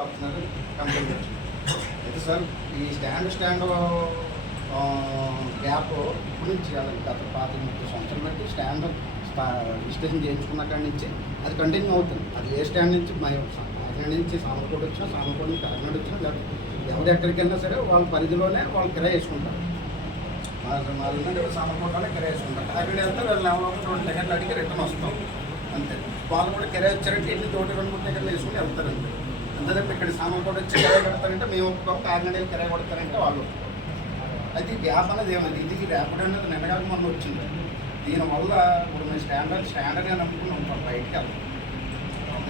అయితే సార్ ఈ stand gap ఇప్పుడు నుంచి గత 30 సంవత్సరాలు బట్టి స్టాండ్ రిజిస్ట్రేషన్ చేయించుకున్న కాడి నుంచి అది కంటిన్యూ అవుతుంది. అది ఏ స్టాండ్ నుంచి కాకినాడ నుంచి సామర్లకోట వచ్చినా, సామర్లకోట నుంచి కాకినాడ వచ్చినా, లేకపోతే ఎవరు ఎక్కడికి వెళ్ళినా సరే వాళ్ళ పరిధిలోనే వాళ్ళు కిరాయి వేసుకుంటారు. మా సామర్లకోటలోనే కిరాయి వేసుకుంటారు. కాకినాడ వెళ్తే వీళ్ళు 2 టికెట్లు అడిగి రిటర్న్ వస్తాం అంతే. వాళ్ళు కూడా కిరాయి వచ్చారంటే ఇల్లు 2-3 టికెట్లు వేసుకుని వెళ్తారు అంతే. అంతేతప్ప ఇక్కడ సామర్లకోట వచ్చి కిరాయి కడతారంటే మేము ఒప్పుకోం, కాకినాడ కిరాయి కొడతారంటే వాళ్ళు. అయితే గ్యాప్ అనేది ఏమది, ఇది ర్యాపిడ్ అనేది నిన్నగాక మొన్న వచ్చింది. దీనివల్ల ఇప్పుడు మేము స్టాండర్డ్గా నమ్ముకుని ఉంటాం. బయటికి వెళ్తాం,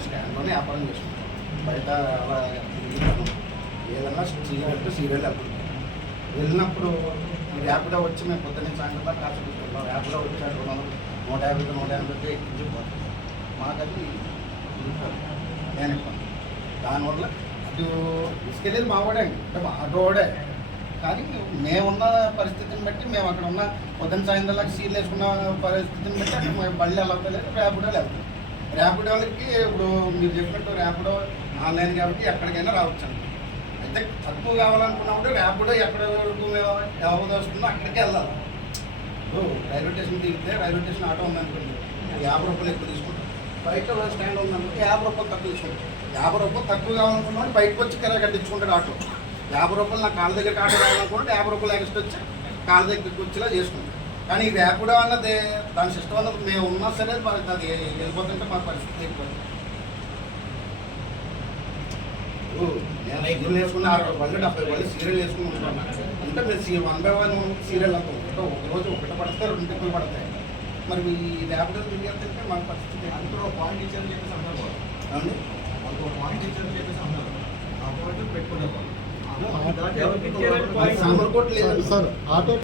స్టాండ్లోనే వ్యాపారం చేసుకుంటాం. బయట అలా ఏదన్నా సీరియల్ వెళ్తాం. వెళ్ళినప్పుడు ర్యాపిడో వచ్చి మేము పొద్దున్న సాయంత్రం దాకా కాసు కూర్చుంటాం. ర్యాపిడో వచ్చాడు 150 ఎక్కించిపోతాం. మాకది నేను ఇవ్వను. దానివల్ల అటు తీసుకెళ్ళేది మావాడే అంటే ఆటోడే. కానీ మేమున్న పరిస్థితిని బట్టి మేము అక్కడ ఉన్న పొద్దున్న సాయంత్రం దాకా సీట్లు వేసుకున్న పరిస్థితిని బట్టి అక్కడ మేము బళ్ళు వెళ్ళలేదు, ర్యాపిడోలు వెళ్తాం. ర్యాపిడోలకి ఇప్పుడు మీరు చెప్పినట్టు ర్యాపిడో ఆన్లైన్ కాబట్టి ఎక్కడికైనా రావచ్చండి. అయితే తక్కువ కావాలనుకున్నప్పుడు ర్యాపిడో ఎక్కడ వరకు ఎవరు వస్తుందో అక్కడికి వెళ్ళాలి. ఇప్పుడు రైల్వే స్టేషన్ దిగితే రైల్వే స్టేషన్ ఆటో ఉందనుకోండి, 50 రూపాయలు ఎక్కువ తీసుకుంటాం. బయట స్టాండ్ ఉందనుకుంటే 50 రూపాయలు తక్కువ తీసుకుంటాం. 50 రూపాయలు తక్కువ కావాలనుకున్నప్పుడు బయటకు వచ్చి కిరాయి కట్టించుకుంటాడు ఆటో. 50 రూపాయలు నా కాళ్ళ దగ్గర ఆటో కావాలనుకుంటే 50 రూపాయలు ఎక్స్ట్రా వచ్చి కాళ్ళ దగ్గరికి వచ్చేలా చేసుకుంటాం. కానీ ఈ ర్యాపిడో అన్నది దాని సిస్టమ్ అన్నది మేము ఉన్నా సరే అది వెళ్ళిపోతుంటే మా పరిస్థితి అయిపోతుంది. నేను సీరియల్ వేసుకున్న 60 బళ్ళు 70 బళ్ళు సీరియల్ వేసుకుని ఉంటాను. అంటే మీరు 1 by 1 సీరియల్ అంతా ఒకరోజు ఒకటి పడితే 2 టిప్పులు పడతాయి. మరి ఈ ర్యాపిడో తిరిగి వెళ్తుంటే మన పరిస్థితి అందులో పాయింట్ ఇచ్చారని చెప్పేసి అన్నారు. అవును, ఒక పాయింట్ ఇచ్చారని చెప్పేసి అన్నారు. ఆ పాయింట్ పెట్టుకునేవాళ్ళు సామర్లకోట లేదు సార్ ఆటో